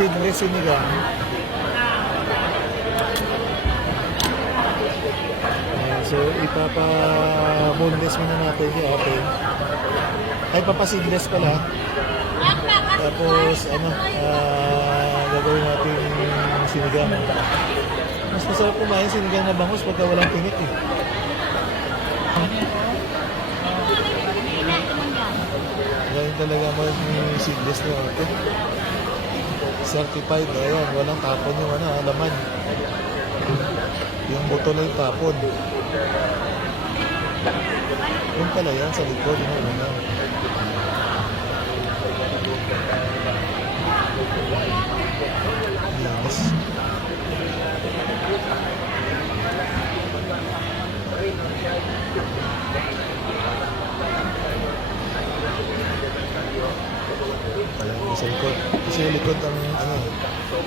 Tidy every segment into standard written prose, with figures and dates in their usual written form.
seedless sinigang. So, ipapa-boneless muna natin si ate. Ay, papaseedless pala. Tapos, gagawin natin sinigang. Mas masarap kumain sinigang na bangus pagka walang tinik eh. Ganyan talaga mo yung seedless na ito. Certified, ayan, walang tapon yung laman. Yung buto na yung tapon. Yung pala yan sa likod, Yes. Ayan, sa likod. Kasi yung likod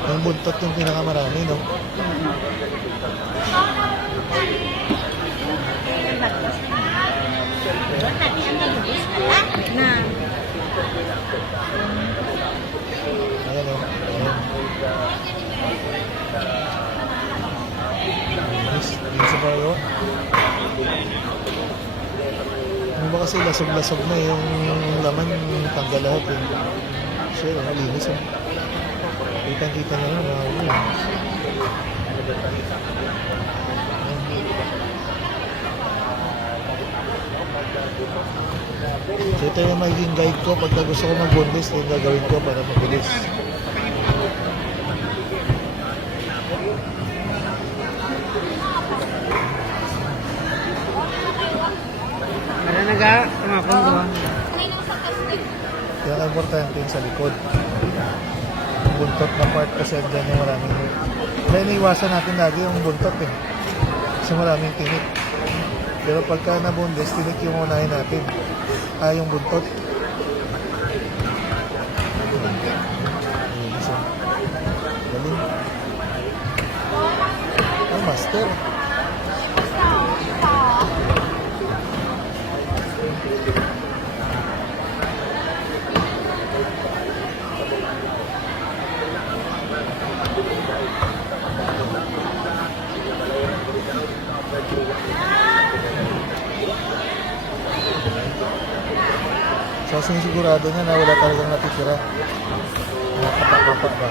ang buntot yung pinakamarami, no? Ayan, o. Ayan sa bayo. Ano ba kasi lasog-lasog na yung laman tanggal lahat eh. Siya, malinis eh. Kitang-kita na yun. So ito yung magiging guide ko pagka gusto ko mag-boneless, ito yung gagawin ko para mabilis. Ano naga? Tumapon doon. Kaya importante yung sa likod. Yung buntot na part kasi dyan yung maraming... Kaya naiwasan natin lagi yung buntot eh. Kasi maraming tinik. Pero pagka na-boneless, tinik yung unahin natin. Yung buntot. Ayun, isa. Galing. Master. So, sinisigurado niya na wala talagang natitira. Nakapakapa ba?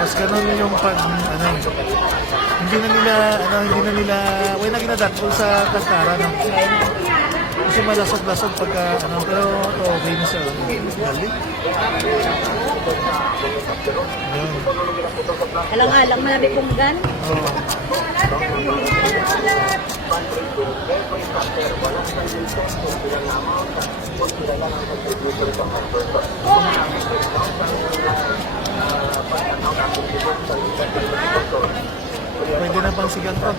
Tapos ganun yung hindi na nila, wala na ginadatkol sa kastara, no? Kasi malasog-lasog pagka, pero ito, okay na siya. Galing. Ayan. Alang-alang malabi kong gan. Oo. Pwede na pang sigang to.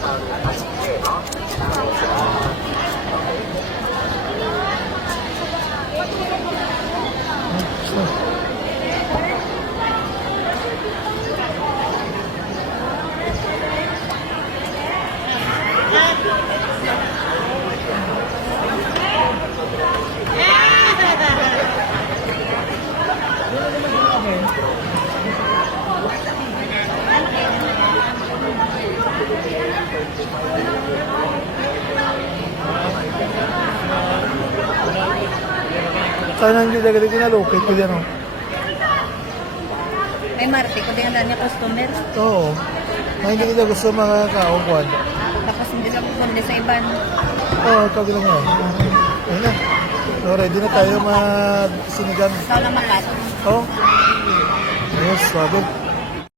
Sana hindi dagdag kinalupit ko dyan, oh. Ay, Marte, kung tingnan niya customer. Oo. Hindi kita gusto makakaungkuhan. Tapos hindi na pupunta sa iban. Oo, tawag lang yan. Ayun na. So, ready na tayo mag-sinigang. Ikaw lang makat. Oo. Yes, swabe.